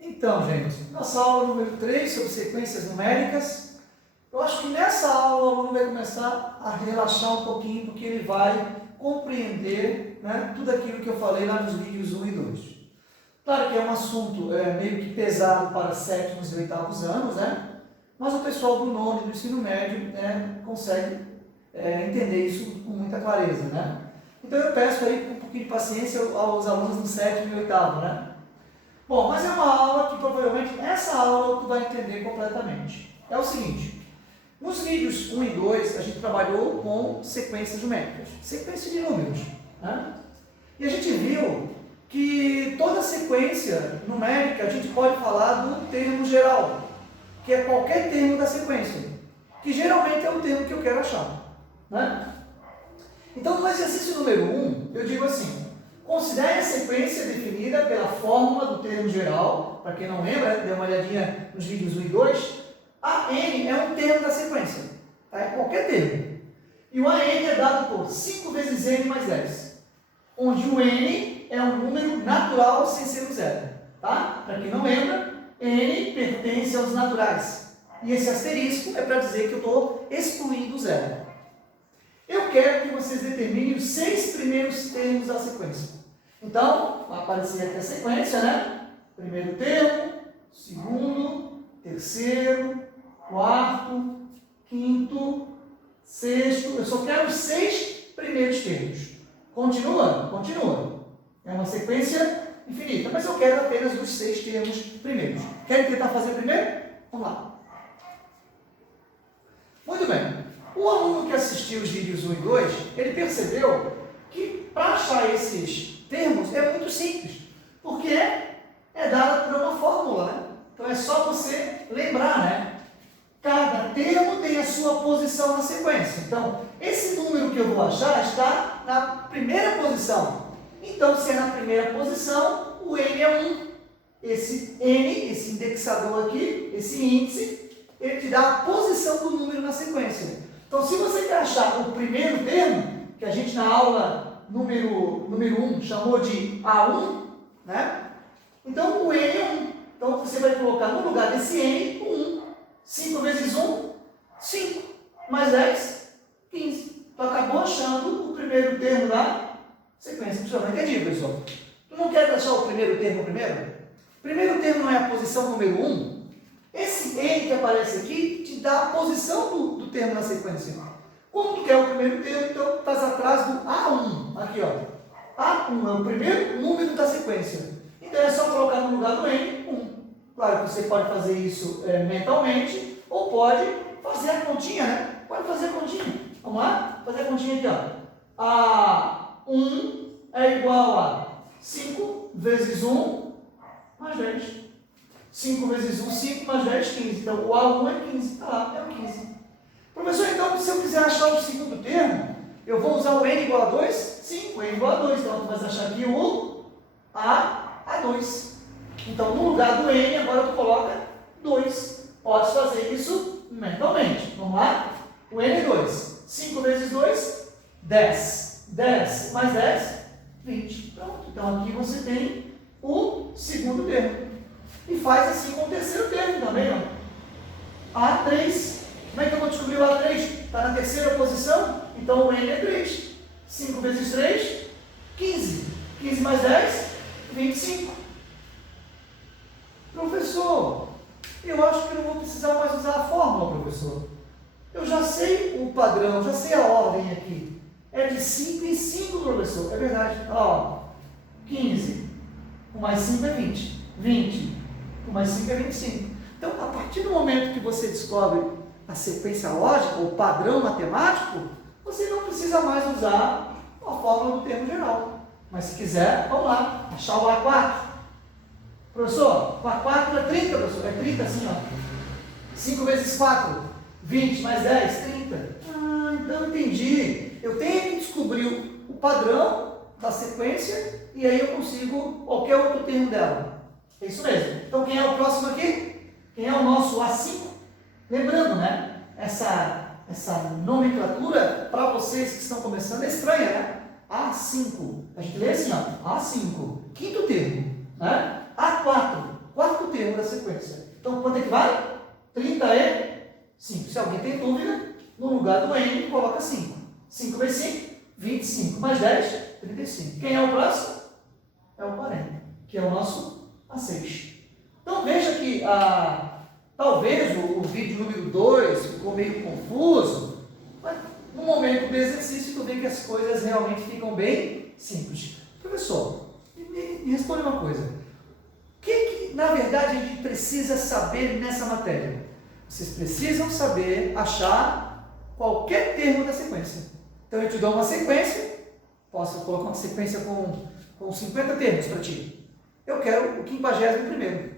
Então, gente, nossa aula número 3 sobre sequências numéricas. Eu acho que nessa aula o aluno vai começar a relaxar um pouquinho, porque ele vai compreender, né, tudo aquilo que eu falei lá nos vídeos 1 e 2. Claro que é um assunto meio que pesado para sétimos e oitavos anos, né? Mas o pessoal do nono e do ensino médio consegue entender isso com muita clareza, né? Então eu peço aí um pouquinho de paciência aos alunos do sétimo e oitavo, né? Bom, mas é uma aula que provavelmente essa aula tu vai entender completamente. É o seguinte, nos vídeos 1 e 2 a gente trabalhou com sequências numéricas, sequência de números, né? E a gente viu que toda sequência numérica a gente pode falar do termo geral, que é qualquer termo da sequência, que geralmente é o termo que eu quero achar, né? Então, no exercício número 1, eu digo assim, considere a sequência definida pela fórmula do termo geral. Para quem não lembra, dê uma olhadinha nos vídeos 1 e 2. A n é um termo da sequência, tá? É qualquer termo. E o AN é dado por 5 vezes n mais 10, onde o n é um número natural sem ser o zero. Tá? Para quem não lembra, n pertence aos naturais. E esse asterisco é para dizer que eu estou excluindo o zero. Eu quero que vocês determinem os 6 primeiros termos da sequência. Então, vai aparecer aqui a sequência, né? Primeiro termo, segundo, terceiro, quarto, quinto, sexto. Eu só quero os 6 primeiros termos. Continua? Continua. É uma sequência infinita, mas eu quero apenas os 6 termos primeiros. Querem tentar fazer primeiro? Vamos lá. Muito bem. O aluno que assistiu os vídeos 1 e 2, ele percebeu que para achar esses termos é muito simples, porque é dado por uma fórmula, né? Então é só você lembrar, né? Cada termo tem a sua posição na sequência. Então, esse número que eu vou achar está na primeira posição. Então, se é na primeira posição, o n é 1. Esse n, esse indexador aqui, esse índice, ele te dá a posição do número na sequência. Então, se você quer achar o primeiro termo, que a gente na aula número 1 chamou de A1, né? Então, o n é 1. Então, você vai colocar no lugar desse n, o 1. 5 vezes 1, 5. Mais 10, 15. Tu acabou achando o primeiro termo da sequência. Pessoal, não entendi, pessoal. Tu não quer achar o primeiro termo primeiro? O primeiro termo não é a posição número 1? Esse n que aparece aqui te dá a posição do termo na sequência. Como tu quer o primeiro termo, então tu estás atrás do A1. Aqui, ó. A1 é o primeiro número da sequência. Então é só colocar no lugar do n, 1. Claro que você pode fazer isso mentalmente, ou pode fazer a continha, né? Pode fazer a continha. Vamos lá? Fazer a continha aqui, ó. A1 é igual a 5 vezes 1 mais 10. 5 vezes 1, 5 mais 10, 15. Então, o A1 é 15. Tá lá, é o 15. Professor, então, se eu quiser achar o segundo termo, eu vou usar o n igual a 2? Sim, o n igual a 2. Então, tu vai achar aqui o A2. Então, no lugar do n, agora tu coloca 2. Pode fazer isso mentalmente. Vamos lá? O n é 2. 5 vezes 2, 10. 10 mais 10, 20. Pronto. Então, aqui você tem o segundo termo. E faz assim com o terceiro termo também, ó. A3. Como é que eu vou descobrir o A3? Está na terceira posição, então o n é 3. 5 vezes 3, 15. 15 mais 10, 25. Professor, eu acho que não vou precisar mais usar a fórmula, professor. Eu já sei o padrão, já sei a ordem aqui. É de 5 em 5, professor. É verdade. Ó, 15. Com mais 5 é 20. 20. Com mais 5 é 25. Então, a partir do momento que você descobre a sequência lógica, o padrão matemático, você não precisa mais usar a fórmula do termo geral. Mas se quiser, vamos lá, achar o A4. Professor, o A4 é 30, professor. É 30 assim, ó. 5 vezes 4, 20 mais 10, 30. Ah, então entendi. Eu tenho que descobrir o padrão da sequência e aí eu consigo qualquer outro termo dela. É isso mesmo. Então, quem é o próximo aqui? Quem é o nosso A5? Lembrando, né? Essa nomenclatura, para vocês que estão começando, é estranha, né? A5. A gente lê assim, ó. A5. Quinto termo. Né? A4. Quarto quarto termo da sequência. Então, quanto é que vale? 35. Se alguém tem dúvida, no lugar do n, coloca 5. 5 vezes 5, 25. Mais 10, 35. Quem é o próximo? É o 40, que é o nosso A6. Então, veja que talvez o vídeo número 2 ficou meio confuso, mas no momento do exercício, tu vê que as coisas realmente ficam bem simples. Professor, me responde uma coisa. O que, na verdade, a gente precisa saber nessa matéria? Vocês precisam saber achar qualquer termo da sequência. Então, eu te dou uma sequência, posso colocar uma sequência com 50 termos para ti. Eu quero o 51º.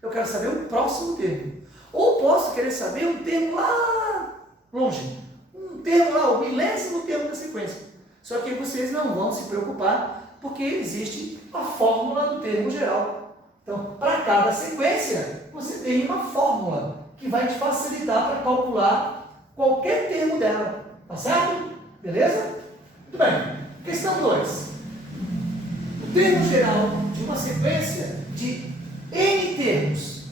Eu quero saber o próximo termo. Ou posso querer saber um termo lá longe. Um termo lá, o 1000º termo da sequência. Só que vocês não vão se preocupar, porque existe a fórmula do termo geral. Então, para cada sequência, você tem uma fórmula que vai te facilitar para calcular qualquer termo dela. Tá certo? Beleza? Muito bem. Questão 2. O termo geral de uma sequência de N termos.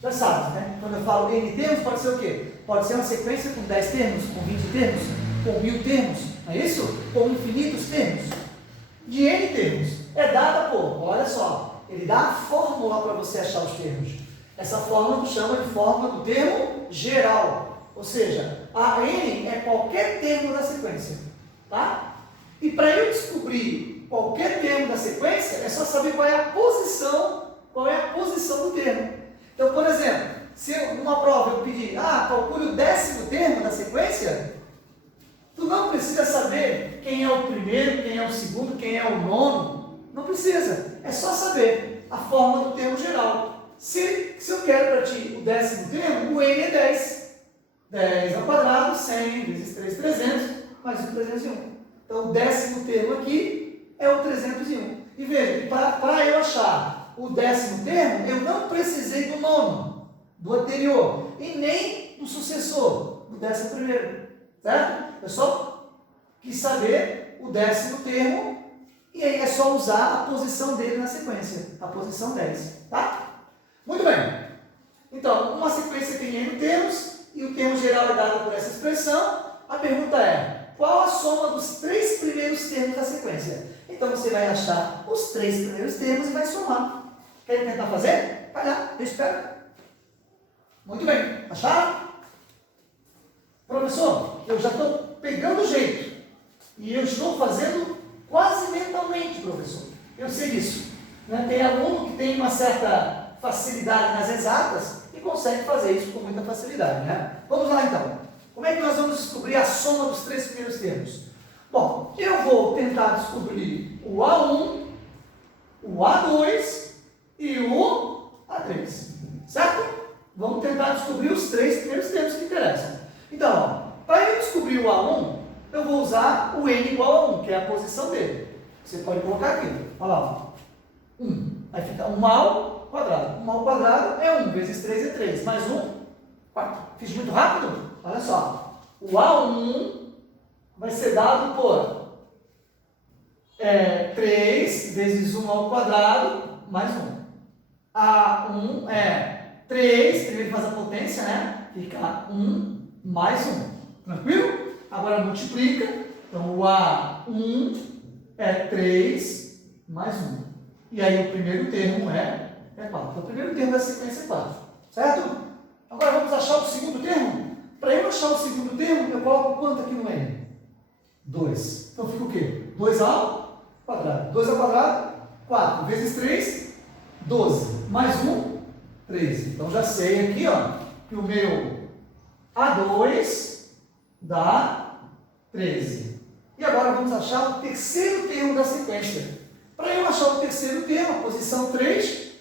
Já sabe, né? Quando eu falo N termos, pode ser o quê? Pode ser uma sequência com 10 termos, com 20 termos, com 1000 termos, não é isso? Com infinitos termos. De N termos. É dada por, olha só, ele dá a fórmula para você achar os termos. Essa fórmula chama de fórmula do termo geral. Ou seja, a N é qualquer termo da sequência. Tá? E para eu descobrir qualquer termo da sequência, é só saber qual é a posição do termo. Então, por exemplo, se numa prova eu pedir, calcule o 10º termo da sequência, tu não precisa saber quem é o primeiro, quem é o segundo, quem é o nono. Não precisa. É só saber a forma do termo geral. Se eu quero para ti o 10º termo, o n é 10. 10 ao quadrado, 100 vezes 3, 300, mais 1, 301. Então, o 10º termo aqui é o 301. E veja, para eu achar o 10º termo, eu não precisei do nono, do anterior, e nem do sucessor, do 11º. Certo? Eu só quis saber o 10º termo, e aí é só usar a posição dele na sequência, a posição 10. Tá? Muito bem. Então, uma sequência tem N termos, e o termo geral é dado por essa expressão. A pergunta é, qual a soma dos 3 primeiros termos da sequência? Então, você vai achar os 3 primeiros termos e vai somar. Quer tentar fazer? Vai lá, eu espero. Muito bem. Acharam? Professor, eu já estou pegando o jeito. E eu estou fazendo quase mentalmente, professor. Eu sei disso. Né? Tem aluno que tem uma certa facilidade nas exatas e consegue fazer isso com muita facilidade. Né? Vamos lá, então. Como é que nós vamos descobrir a soma dos 3 primeiros termos? Bom, eu vou tentar descobrir o A1, o A2 e o A3. Certo? Vamos tentar descobrir os 3 primeiros termos que interessam. Então, para eu descobrir o A1, eu vou usar o n igual a 1, que é a posição dele. Você pode colocar aqui. Olha lá. 1. Aí fica 1 ao quadrado. 1 ao quadrado é 1 vezes 3 é 3. Mais 1, 4. Fiz muito rápido? Olha só. O A1 vai ser dado por 3 vezes 1 ao quadrado mais 1. A1 é 3, primeiro faz a potência, né? Fica 1 mais 1. Tranquilo? Agora multiplica. Então, o A1 é 3 mais 1. E aí, o primeiro termo é 4. Então, o primeiro termo da sequência é 4. Certo? Agora, vamos achar o segundo termo? Para eu achar o segundo termo, eu coloco quanto aqui no N? 2. Então, fica o quê? 2 ao quadrado. 2 ao quadrado, 4. Vezes 3, 12. Mais 1, 13. Então, já sei aqui, ó, que o meu A2 dá 13. E agora vamos achar o terceiro termo da sequência. Para eu achar o terceiro termo, a posição 3,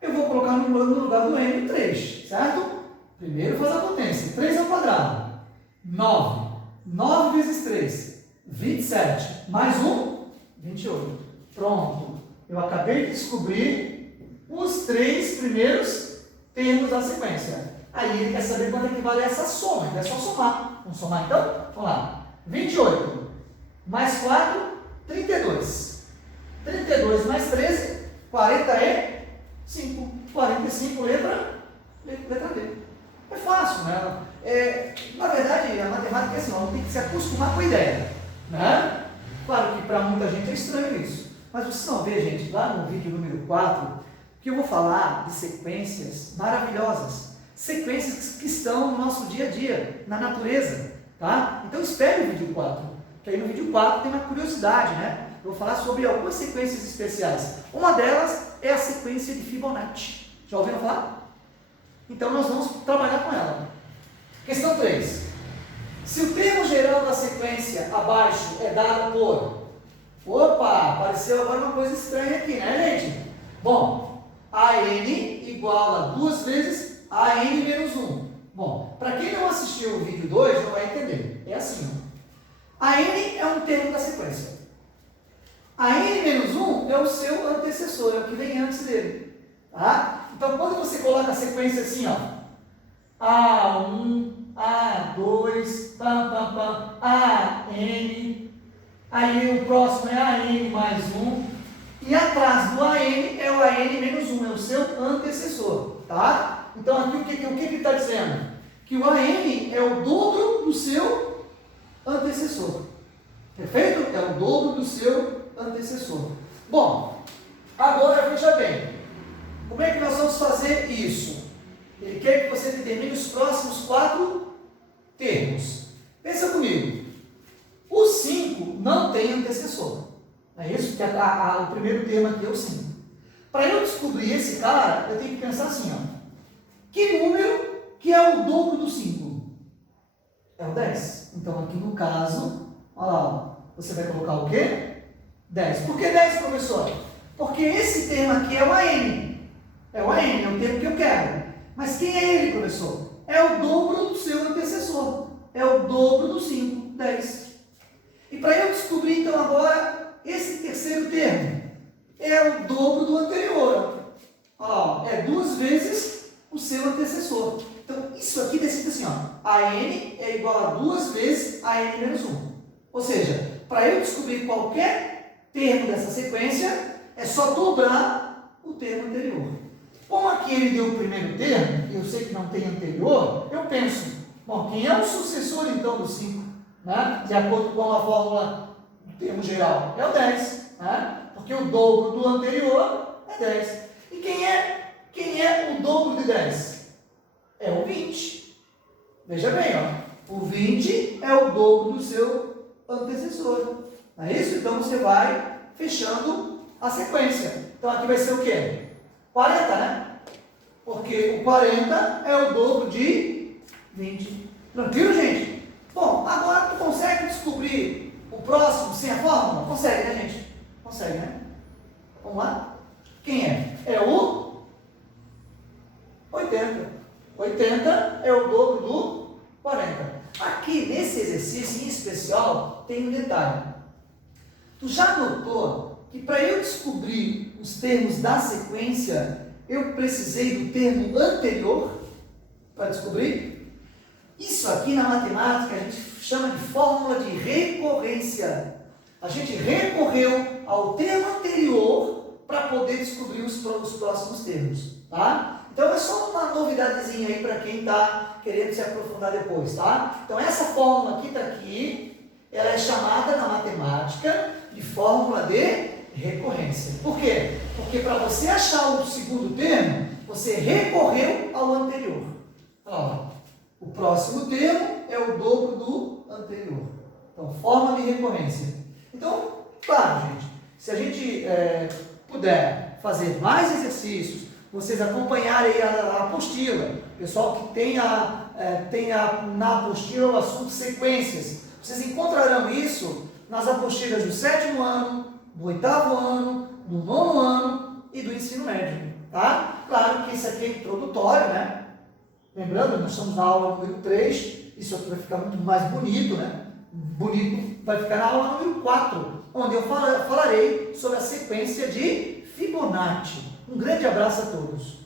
eu vou colocar no lugar do N 3, certo? Primeiro faz a potência, 3 ao quadrado, 9. 9 vezes 3, 27. Mais 1, 28. Pronto. Eu acabei de descobrir os 3 primeiros termos da sequência. Aí ele quer saber quanto é que vale essa soma. Então é só somar. Vamos somar então? Vamos lá. 28 mais 4, 32. 32 mais 13, 45. 45. 5, letra D. É fácil, né? Na verdade, a matemática é assim, ó, tem que se acostumar com a ideia, né? Claro que para muita gente é estranho isso, mas vocês vão ver, gente, lá no vídeo número 4, que eu vou falar de sequências maravilhosas, sequências que estão no nosso dia a dia, na natureza, tá? Então espere o vídeo 4, que aí no vídeo 4 tem uma curiosidade, né? Eu vou falar sobre algumas sequências especiais. Uma delas é a sequência de Fibonacci. Já ouviram falar? Então nós vamos trabalhar com ela. Questão 3. Se o termo geral da sequência abaixo é dado por... Opa, apareceu agora uma coisa estranha aqui, né, gente? Bom, AN igual a 2 vezes AN menos 1. Bom, para quem não assistiu o vídeo 2, não vai entender. É assim, ó. AN é um termo da sequência. AN menos 1 é o seu antecessor, é o que vem antes dele. Tá? Então, quando você coloca a sequência assim, ó, A1, A2, AN, aí o próximo é AN mais 1, e atrás do AN é o AN menos 1, é o seu antecessor, tá? Então, aqui o que ele está dizendo? Que o AN é o dobro do seu antecessor, perfeito? É o dobro do seu antecessor. Bom, agora veja bem, como é que nós vamos fazer isso? Ele quer que você determine os próximos 4 termos. Pensa comigo. O 5 não tem antecessor. É isso? Porque o primeiro termo aqui é o 5. Para eu descobrir esse cara, eu tenho que pensar assim, ó. Que número que é o dobro do 5? É o 10. Então, aqui no caso, olha lá, ó, você vai colocar o quê? 10. Por que 10, professor? Porque esse termo aqui é o AN. É o AN, é o termo que eu quero. Mas quem é ele, professor? É o dobro do seu antecessor. É o dobro do 5, 10. E para eu descobrir, então, agora, esse terceiro termo é o dobro do anterior. Ó, é 2 vezes o seu antecessor. Então, isso aqui decide assim, ó. AN é igual a 2 vezes AN menos 1. Ou seja, para eu descobrir qualquer termo dessa sequência, é só dobrar o termo anterior. Como aqui ele deu o primeiro termo, e eu sei que não tem anterior, eu penso, bom, quem é o sucessor então do 5? Né? De acordo com a fórmula do termo geral, é o 10, né? Porque o dobro do anterior é 10. E quem é o dobro de 10? É o 20. Veja bem, ó, o 20 é o dobro do seu antecessor. Não é isso? Então você vai fechando a sequência. Então aqui vai ser o quê? 40, né? Porque o 40 é o dobro de 20. Tranquilo, gente? Bom, agora tu consegue descobrir o próximo sem a fórmula? Consegue, né, gente? Consegue, né? Vamos lá? Quem é? É o 80. 80 é o dobro do 40. Aqui, nesse exercício em especial, tem um detalhe. Tu já notou que para eu descobrir os termos da sequência, eu precisei do termo anterior para descobrir? Isso aqui na matemática a gente chama de fórmula de recorrência. A gente recorreu ao termo anterior para poder descobrir os próximos termos, tá? Então é só uma novidadezinha aí para quem está querendo se aprofundar depois, tá? Então essa fórmula que está aqui, ela é chamada na matemática de fórmula de recorrência. Por quê? Porque para você achar o segundo termo, você recorreu ao anterior. Ó, o próximo termo é o dobro do anterior. Então, fórmula de recorrência. Então, claro, gente, se a gente puder fazer mais exercícios, vocês acompanharem a apostila, pessoal que tem na apostila o assunto sequências, vocês encontrarão isso nas apostilas do 7º ano, do 8º ano, do 9º ano e do ensino médio, tá? Claro que isso aqui é introdutório, né? Lembrando, nós estamos na aula número 3, isso aqui vai ficar muito mais bonito, né? Bonito vai ficar na aula número 4, onde eu falarei sobre a sequência de Fibonacci. Um grande abraço a todos.